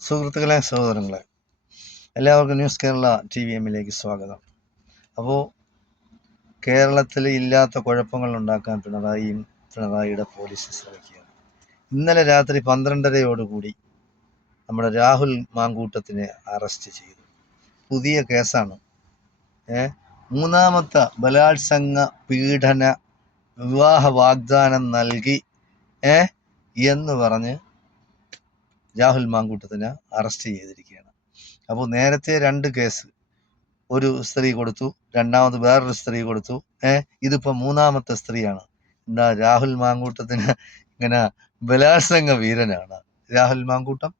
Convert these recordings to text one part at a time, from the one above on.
സുഹൃത്തുക്കളെ, സഹോദരങ്ങളെ, എല്ലാവർക്കും ന്യൂസ് കേരള TVMലേക്ക് സ്വാഗതം. അപ്പോൾ കേരളത്തിൽ ഇല്ലാത്ത കുഴപ്പങ്ങൾ ഉണ്ടാക്കാൻ പിണറായിയുടെ പോലീസ് ശ്രമിക്കുകയാണ്. ഇന്നലെ രാത്രി 12:30 നമ്മുടെ രാഹുൽ മാങ്കൂട്ടത്തിനെ അറസ്റ്റ് ചെയ്തു. പുതിയ കേസാണ്. മൂന്നാമത്തെ ബലാത്സംഗ പീഡന വിവാഹ വാഗ്ദാനം നൽകി എന്ന് പറഞ്ഞ് രാഹുൽ മാങ്കൂട്ടത്തിനെ അറസ്റ്റ് ചെയ്തിരിക്കുകയാണ്. അപ്പോൾ നേരത്തെ 2 കേസ്, ഒരു സ്ത്രീ കൊടുത്തു, രണ്ടാമത് വേറൊരു സ്ത്രീ കൊടുത്തു. ഇതിപ്പോൾ മൂന്നാമത്തെ സ്ത്രീയാണ്. എന്താ രാഹുൽ മാങ്കൂട്ടത്തിന് ഇങ്ങനെ ബലാത്സംഗ വീരനാണ് രാഹുൽ മാങ്കൂട്ടം.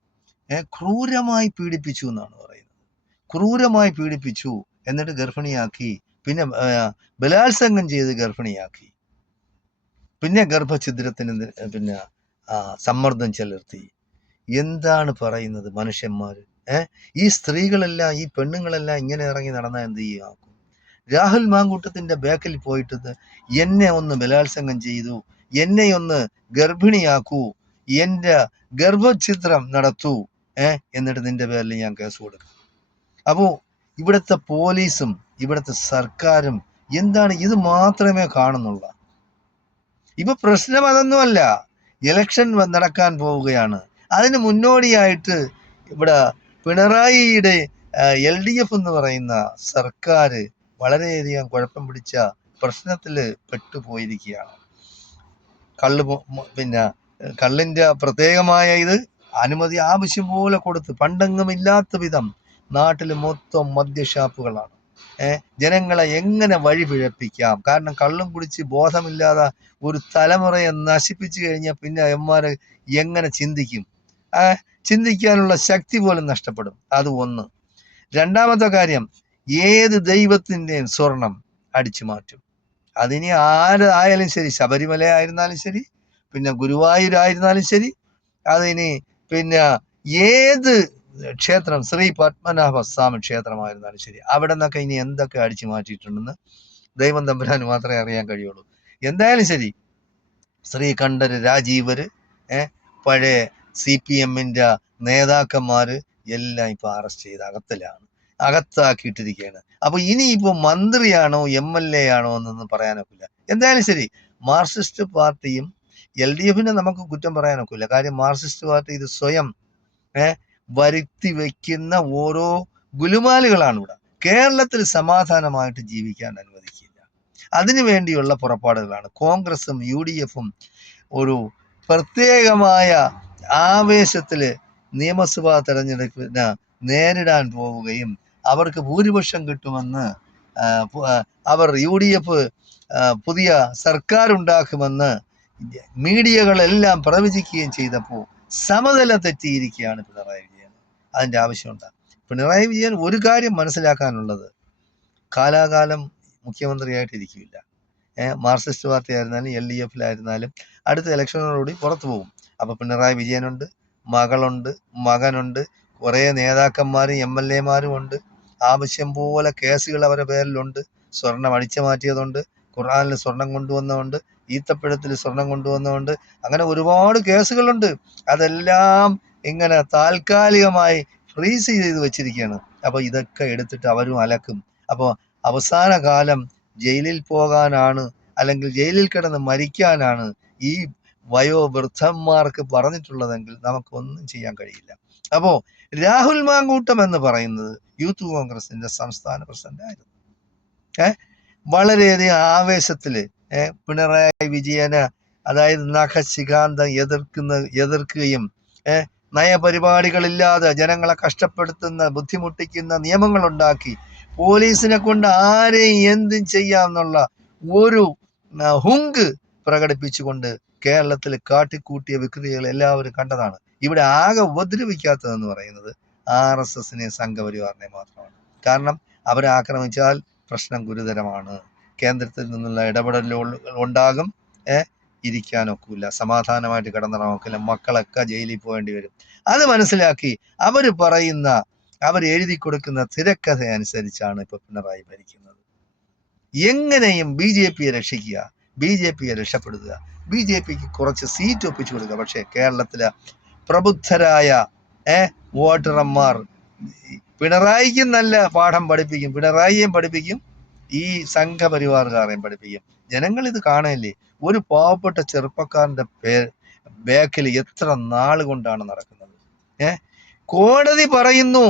ക്രൂരമായി പീഡിപ്പിച്ചു എന്നാണ് പറയുന്നത്. ക്രൂരമായി പീഡിപ്പിച്ചു, എന്നിട്ട് ഗർഭിണിയാക്കി, പിന്നെ ബലാത്സംഗം ചെയ്ത് ഗർഭിണിയാക്കി, പിന്നെ ഗർഭഛിദ്രത്തിന് പിന്നെ സമ്മർദ്ദം ചെലുത്തി. എന്താണ് പറയുന്നത് മനുഷ്യന്മാർ? ഈ സ്ത്രീകളെല്ലാം, ഈ പെണ്ണുങ്ങളെല്ലാം ഇങ്ങനെ ഇറങ്ങി നടന്നാൽ എന്ത് ചെയ്യാക്കും? രാഹുൽ മാങ്കൂട്ടത്തിന്റെ ബാക്കിൽ പോയിട്ട് എന്നെ ഒന്ന് ബലാത്സംഗം ചെയ്തു, എന്നെ ഒന്ന് ഗർഭിണിയാക്കൂ, എൻ്റെ ഗർഭഛിദ്രം നടത്തൂ, എന്നിട്ട് നിന്റെ പേരിൽ ഞാൻ കേസ് കൊടുക്കും. അപ്പോൾ ഇവിടുത്തെ പോലീസും ഇവിടുത്തെ സർക്കാരും എന്താണ് ഇത് മാത്രമേ കാണുന്നുള്ളൂ? ഇപ്പൊ പ്രശ്നം അതൊന്നുമല്ല. ഇലക്ഷൻ നടക്കാൻ പോവുകയാണ്. അതിന് മുന്നോടിയായിട്ട് ഇവിടെ പിണറായിയുടെ LDF എന്ന് പറയുന്ന സർക്കാർ വളരെയധികം കുഴപ്പം പിടിച്ച പ്രശ്നത്തിൽ പെട്ടുപോയിരിക്കുകയാണ്. കള്ളിന്റെ പ്രത്യേകമായ ഇത് അനുമതി ആവശ്യം പോലെ കൊടുത്ത് പണ്ടെങ്ങും ഇല്ലാത്ത വിധം നാട്ടിൽ മൊത്തം മദ്യഷാപ്പുകളാണ്. ജനങ്ങളെ എങ്ങനെ വഴി പിഴപ്പിക്കാം? കാരണം കള്ളും കുടിച്ച് ബോധമില്ലാതെ ഒരു തലമുറയെ നശിപ്പിച്ചു കഴിഞ്ഞാൽ പിന്നെ എമ്മാര് എങ്ങനെ ചിന്തിക്കും? ചിന്തിക്കാനുള്ള ശക്തി പോലും നഷ്ടപ്പെടും. അത് ഒന്ന്. രണ്ടാമത്തെ കാര്യം, ഏത് ദൈവത്തിൻ്റെയും സ്വർണം അടിച്ചു മാറ്റും. അതിനി ആരായാലും ശരി, ശബരിമല ആയിരുന്നാലും ശരി, പിന്നെ ഗുരുവായൂരായിരുന്നാലും ശരി, അതിനി പിന്നെ ഏത് ക്ഷേത്രം, ശ്രീ പത്മനാഭസ്വാമി ക്ഷേത്രമായിരുന്നാലും ശരി, അവിടെ നിന്നൊക്കെ ഇനി എന്തൊക്കെ അടിച്ചു മാറ്റിയിട്ടുണ്ടെന്ന് ദൈവം തമ്പുരാന് മാത്രമേ അറിയാൻ കഴിയുള്ളൂ. എന്തായാലും ശരി, ശ്രീകണ്ഠര്, രാജീവര്, പഴയ CPM-ന്റെ നേതാക്കന്മാര് എല്ലാം ഇപ്പൊ അറസ്റ്റ് ചെയ്ത് അകത്താക്കിയിട്ടിരിക്കുകയാണ്. അപ്പൊ ഇനിയിപ്പോ മന്ത്രിയാണോ MLA ആണോ എന്നൊന്നും പറയാനൊക്കില്ല. എന്തായാലും ശരി, മാർക്സിസ്റ്റ് പാർട്ടിയും LDF-നെ നമുക്ക് കുറ്റം പറയാനൊക്കില്ല. കാര്യം മാർക്സിസ്റ്റ് പാർട്ടി ഇത് സ്വയം വരുത്തി വെക്കുന്ന ഓരോ ഗുലുമാലുകളാണ് ഇവിടെ. കേരളത്തിൽ സമാധാനമായിട്ട് ജീവിക്കാൻ അനുവദിക്കില്ല. അതിനു വേണ്ടിയുള്ള പുറപ്പാടുകളാണ് കോൺഗ്രസും UDF-ഉം. ഒരു പ്രത്യേകമായ ആവേശത്തില് നിയമസഭാ തെരഞ്ഞെടുപ്പിനെ നേരിടാൻ പോവുകയും അവർക്ക് ഭൂരിപക്ഷം കിട്ടുമെന്ന് അവർ UDF പുതിയ സർക്കാർ ഉണ്ടാക്കുമെന്ന് മീഡിയകളെല്ലാം പ്രവചിക്കുകയും ചെയ്തപ്പോൾ സമനില തെറ്റിയിരിക്കുകയാണ് പിണറായി വിജയൻ. അതിൻ്റെ ആവശ്യമുണ്ട്. പിണറായി വിജയൻ ഒരു കാര്യം മനസ്സിലാക്കാനുള്ളത്, കാലാകാലം മുഖ്യമന്ത്രിയായിട്ടിരിക്കില്ല. മാർക്സിസ്റ്റ് പാർട്ടി ആയിരുന്നാലും LDF-ലായിരുന്നാലും അടുത്ത ഇലക്ഷനോടുകൂടി പുറത്തു പോകും. അപ്പൊ പിണറായി വിജയനുണ്ട്, മകളുണ്ട്, മകനുണ്ട്, കുറേ നേതാക്കന്മാരും MLA-മാരും ഉണ്ട്. ആവശ്യം പോലെ കേസുകൾ അവരുടെ പേരിലുണ്ട്. സ്വർണം അടിച്ചു മാറ്റിയതുണ്ട്, ഖുർആനിൽ സ്വർണം കൊണ്ടുവന്നതുണ്ട്, ഈത്തപ്പഴത്തിൽ സ്വർണം കൊണ്ടുവന്നതുണ്ട്. അങ്ങനെ ഒരുപാട് കേസുകളുണ്ട്. അതെല്ലാം ഇങ്ങനെ താൽക്കാലികമായി ഫ്രീസ് ചെയ്ത് വെച്ചിരിക്കുകയാണ്. അപ്പൊ ഇതൊക്കെ എടുത്തിട്ട് അവരും അലക്കും. അപ്പോൾ അവസാന കാലം ജയിലിൽ പോകാനാണ്, അല്ലെങ്കിൽ ജയിലിൽ കിടന്ന് മരിക്കാനാണ് ഈ വയോവൃദ്ധന്മാർക്ക് പറഞ്ഞിട്ടുള്ളതെങ്കിൽ നമുക്കൊന്നും ചെയ്യാൻ കഴിയില്ല. അപ്പോ രാഹുൽ മാങ്കൂട്ടം എന്ന് പറയുന്നത് യൂത്ത് കോൺഗ്രസിന്റെ സംസ്ഥാന പ്രസിഡന്റ് ആയിരുന്നു. വളരെയധികം ആവേശത്തില് പിണറായി വിജയന്, അതായത് നഖശിഖാന്തം എതിർക്കുകയും നയപരിപാടികളില്ലാതെ ജനങ്ങളെ കഷ്ടപ്പെടുത്തുന്ന, ബുദ്ധിമുട്ടിക്കുന്ന നിയമങ്ങൾ ഉണ്ടാക്കി പോലീസിനെ കൊണ്ട് ആരെയും എന്തും ചെയ്യാമെന്നുള്ള ഒരു ഹുങ്ക് പ്രകടിപ്പിച്ചുകൊണ്ട് കേരളത്തിൽ കാട്ടിക്കൂട്ടിയ വികൃതികൾ എല്ലാവരും കണ്ടതാണ്. ഇവിടെ ആകെ ഉപദ്രവിക്കാത്തതെന്ന് പറയുന്നത് RSS-നെ, സംഘപരിവാറിനെ മാത്രമാണ്. കാരണം അവരെ ആക്രമിച്ചാൽ പ്രശ്നം ഗുരുതരമാണ്. കേന്ദ്രത്തിൽ നിന്നുള്ള ഇടപെടലുകൾ ഉണ്ടാകും. ഇരിക്കാനൊക്കില്ല, സമാധാനമായിട്ട് കിടന്നിറങ്ങൊക്കില്ല, മക്കളൊക്കെ ജയിലിൽ പോകേണ്ടി വരും. അത് മനസ്സിലാക്കി അവർ എഴുതി കൊടുക്കുന്ന തിരക്കഥ അനുസരിച്ചാണ് ഇപ്പൊ പിണറായി ഭരിക്കുന്നത്. എങ്ങനെയും BJP-യെ രക്ഷിക്കുക, BJP-യെ രക്ഷപ്പെടുത്തുക, BJP-ക്ക് കുറച്ച് സീറ്റ് ഒപ്പിച്ചു കൊടുക്കുക. പക്ഷേ കേരളത്തിലെ പ്രബുദ്ധരായ വോട്ടർമാർ പിണറായിക്കും നല്ല പാഠം പഠിപ്പിക്കും, പിണറായിയെയും പഠിപ്പിക്കും, ഈ സംഘപരിവാറുകാരെയും പഠിപ്പിക്കും. ജനങ്ങൾ ഇത് കാണല്ലേ? ഒരു പാവപ്പെട്ട ചെറുപ്പക്കാരന്റെ ബാക്കിൽ എത്ര നാൾ കൊണ്ടാണ് നടക്കുന്നത്. കോടതി പറയുന്നു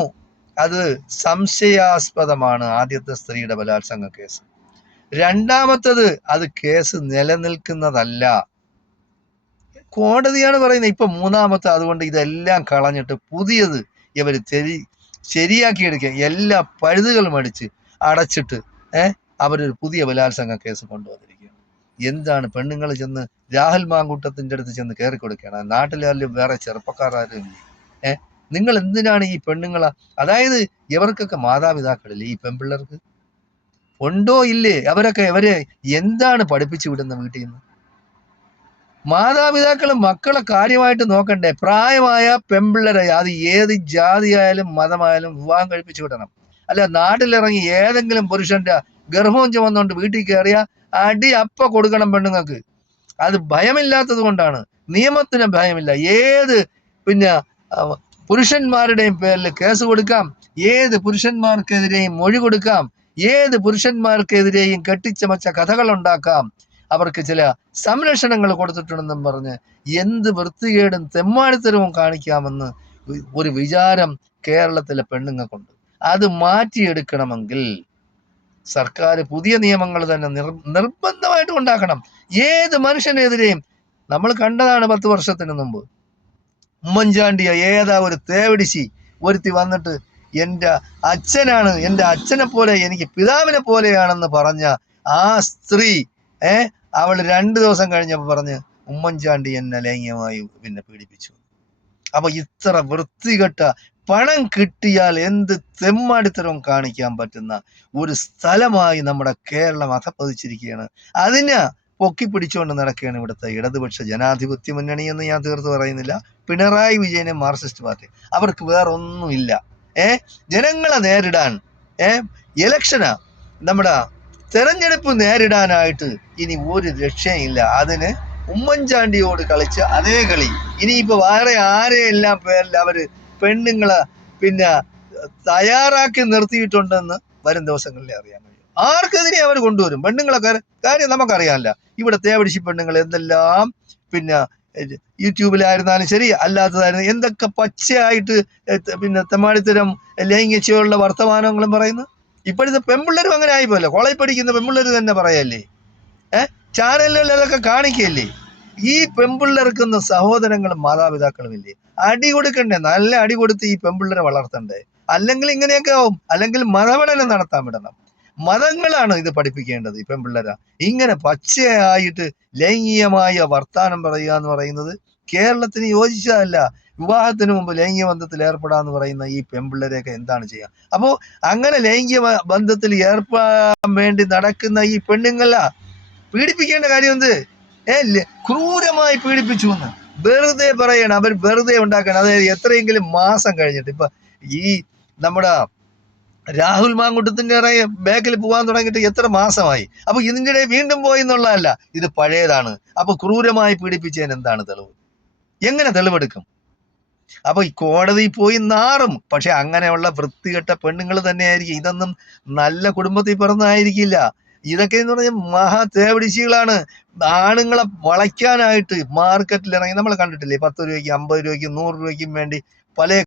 അത് സംശയാസ്പദമാണ്. ആദ്യത്തെ സ്ത്രീയുടെ ബലാത്സംഗ കേസ്. രണ്ടാമത്തത് അത് കേസ് നിലനിൽക്കുന്നതല്ല, കോടതിയാണ് പറയുന്നത്. ഇപ്പൊ മൂന്നാമത്തെ, അതുകൊണ്ട് ഇതെല്ലാം കളഞ്ഞിട്ട് പുതിയത് ഇവര് ശരിയാക്കിയെടുക്കുക, എല്ലാ പഴുതുകളും അടച്ചിട്ട് അവരൊരു പുതിയ ബലാത്സംഗ കേസ് കൊണ്ടുവന്നിരിക്കുകയാണ്. എന്താണ് പെണ്ണുങ്ങൾ ചെന്ന് രാഹുൽ മാങ്കൂട്ടത്തിന്റെ അടുത്ത് ചെന്ന് കയറി കൊടുക്കുകയാണ്? നാട്ടിലാരും വേറെ ചെറുപ്പക്കാരും ഇല്ലേ? നിങ്ങൾ എന്തിനാണ് ഈ പെണ്ണുങ്ങളെ, അതായത് ഇവർക്കൊക്കെ മാതാപിതാക്കളില്ലേ? ഈ പെൺപിള്ളേർക്ക് ഉണ്ടോ ഇല്ലേ? അവരെ എന്താണ് പഠിപ്പിച്ചു വിടുന്ന വീട്ടിൽ നിന്ന്? മാതാപിതാക്കളും മക്കളെ കാര്യമായിട്ട് നോക്കണ്ടേ? പ്രായമായ പെൺപിള്ളേരെ, അത് ഏത് ജാതിയായാലും മതമായാലും വിവാഹം കഴിപ്പിച്ചു വിടണം. അല്ല നാട്ടിലിറങ്ങി ഏതെങ്കിലും പുരുഷന്റെ ഗർഭം ചുമന്നുകൊണ്ട് വീട്ടിൽ കയറിയ അടി അപ്പ കൊടുക്കണം പെണ്ണുങ്ങൾക്ക്. അത് ഭയമില്ലാത്തത് കൊണ്ടാണ്, നിയമത്തിന് ഭയമില്ല. ഏത് പുരുഷന്മാരുടെയും പേരിൽ കേസ് കൊടുക്കാം, ഏത് പുരുഷന്മാർക്കെതിരെയും മൊഴി കൊടുക്കാം, ഏത് പുരുഷന്മാർക്കെതിരെയും കെട്ടിച്ചമച്ച കഥകൾ ഉണ്ടാക്കാം, അവർക്ക് ചില സംരക്ഷണങ്ങൾ കൊടുത്തിട്ടുണ്ടെന്നും പറഞ്ഞ് എന്ത് വൃത്തികേടും തെമ്മാടിത്തരവും കാണിക്കാമെന്ന് ഒരു വിചാരം കേരളത്തിലെ പെണ്ണുങ്ങൾക്കുണ്ട്. അത് മാറ്റിയെടുക്കണമെങ്കിൽ സർക്കാർ പുതിയ നിയമങ്ങൾ തന്നെ നിർബന്ധമായിട്ട് ഉണ്ടാക്കണം. ഏത് മനുഷ്യനെതിരെയും നമ്മൾ കണ്ടതാണ് 10 വർഷത്തിന് മുമ്പ് ഉമ്മൻചാണ്ടിയ ഏതാ ഒരു തേവിടിശി ഒരുത്തി വന്നിട്ട് എൻ്റെ അച്ഛനാണ്, എൻ്റെ അച്ഛനെ പോലെ എനിക്ക് പിതാവിനെ പോലെയാണെന്ന് പറഞ്ഞ ആ സ്ത്രീ അവൾ 2 ദിവസം കഴിഞ്ഞപ്പോൾ പറഞ്ഞ് ഉമ്മൻചാണ്ടി എന്നെ ലൈംഗികമായി പീഡിപ്പിച്ചു. അപ്പൊ ഇത്ര വൃത്തികെട്ട, പണം കിട്ടിയാൽ എന്ത് തെമ്മാടിത്തരവും കാണിക്കാൻ പറ്റുന്ന ഒരു സ്ഥലമായി നമ്മുടെ കേരളം അധപ്പതിച്ചിരിക്കുകയാണ്. അതിനെ പൊക്കി പിടിച്ചുകൊണ്ട് നടക്കുകയാണ് ഇവിടുത്തെ ഇടതുപക്ഷ ജനാധിപത്യ മുന്നണി എന്ന് ഞാൻ തീർത്ത് പറയുന്നില്ല. പിണറായി വിജയനെ മാർക്സിസ്റ്റ് പാർട്ടി, അവർക്ക് വേറെ ഒന്നുമില്ല. ജനങ്ങളെ നേരിടാൻ, ഇലക്ഷനാ, നമ്മുടെ തെരഞ്ഞെടുപ്പ് നേരിടാനായിട്ട് ഇനി ഒരു രക്ഷയില്ല. അതിന് ഉമ്മൻചാണ്ടിയോട് കളിച്ച അതേ കളി ഇനിയിപ്പോ വേറെ ആരെയെല്ലാം പേരിൽ അവര് പെണ്ണുങ്ങളെ തയ്യാറാക്കി നിർത്തിയിട്ടുണ്ടെന്ന് വരും ദിവസങ്ങളിൽ അറിയാൻ കഴിയും. ആർക്കെതിരെ അവർ കൊണ്ടുവരും പെണ്ണുങ്ങളെ കാര്യം നമുക്കറിയാമല്ല. ഇവിടെ തേവടിശി പെണ്ണുങ്ങൾ എന്തെല്ലാം യൂട്യൂബിലായിരുന്നാലും ശരി, അല്ലാത്തതായിരുന്നു എന്തൊക്കെ പച്ചയായിട്ട് തെമ്മാടിത്തരം ലൈംഗികതയുള്ള വർത്തമാനങ്ങളും പറയുന്നു. ഇപ്പോഴത്തെ പെൺപിള്ളേരും അങ്ങനെ ആയിപ്പോയല്ലോ. കോളേജ് പഠിക്കുന്ന പെൺപിള്ളേർ തന്നെ പറയല്ലേ, ചാനലുകളിൽ അതൊക്കെ കാണിക്കല്ലേ. ഈ പെൺപിള്ളേർക്കുന്ന സഹോദരങ്ങളും മാതാപിതാക്കളും ഇല്ലേ? അടി കൊടുക്കണ്ടേ? നല്ല അടി കൊടുത്ത് ഈ പെൺപിള്ളേരെ വളർത്തണ്ടേ? അല്ലെങ്കിൽ ഇങ്ങനെയൊക്കെ ആവും. അല്ലെങ്കിൽ മതപഠനം നടത്താൻ വിടണം. മതങ്ങളാണ് ഇത് പഠിപ്പിക്കേണ്ടത്. ഈ പെൺപിള്ളേരാ ഇങ്ങനെ പച്ചയായിട്ട് ലൈംഗികമായ വർത്താനം പറയുക എന്ന് പറയുന്നത് കേരളത്തിന് യോജിച്ചതല്ല. വിവാഹത്തിന് മുമ്പ് ലൈംഗിക ബന്ധത്തിൽ ഏർപ്പെടാന്ന് പറയുന്ന ഈ പെൺപിള്ളേരെയൊക്കെ എന്താണ് ചെയ്യുക? അപ്പോൾ അങ്ങനെ ലൈംഗിക ബന്ധത്തിൽ ഏർപ്പെടാൻ വേണ്ടി നടക്കുന്ന ഈ പെണ്ണുങ്ങളാ പീഡിപ്പിക്കേണ്ട കാര്യം എന്ത്? ക്രൂരമായി പീഡിപ്പിച്ചു എന്ന് വെറുതെ പറയണം. അവർ വെറുതെ ഉണ്ടാക്കണം. അതായത് എത്രയെങ്കിലും മാസം കഴിഞ്ഞിട്ട്, ഇപ്പൊ ഈ നമ്മുടെ രാഹുൽ മാങ്കൂട്ടത്തിന്റെ ബാക്കിൽ പോകാൻ തുടങ്ങിയിട്ട് എത്ര മാസമായി? അപ്പൊ ഇതിൻ്റെ ഇടയിൽ വീണ്ടും പോയി എന്നുള്ളതല്ല, ഇത് പഴയതാണ്. അപ്പൊ ക്രൂരമായി പീഡിപ്പിച്ചതിന് എന്താണ് തെളിവ്? എങ്ങനെ തെളിവെടുക്കും? അപ്പൊ ഈ കോടതി പോയി നാറും. പക്ഷെ അങ്ങനെയുള്ള വൃത്തികെട്ട പെണ്ണുങ്ങൾ തന്നെയായിരിക്കും. ഇതൊന്നും നല്ല കുടുംബത്തിൽ പിറന്നതായിരിക്കില്ല. ഇതൊക്കെ എന്ന് പറഞ്ഞാൽ മഹാ തേവടിശികളാണ്. ആണുങ്ങളെ വളയ്ക്കാനായിട്ട് മാർക്കറ്റിൽ ഇറങ്ങി നമ്മൾ കണ്ടിട്ടില്ലേ? 10 രൂപയ്ക്കും 50 രൂപയ്ക്കും 100 രൂപയ്ക്കും വേണ്ടി പല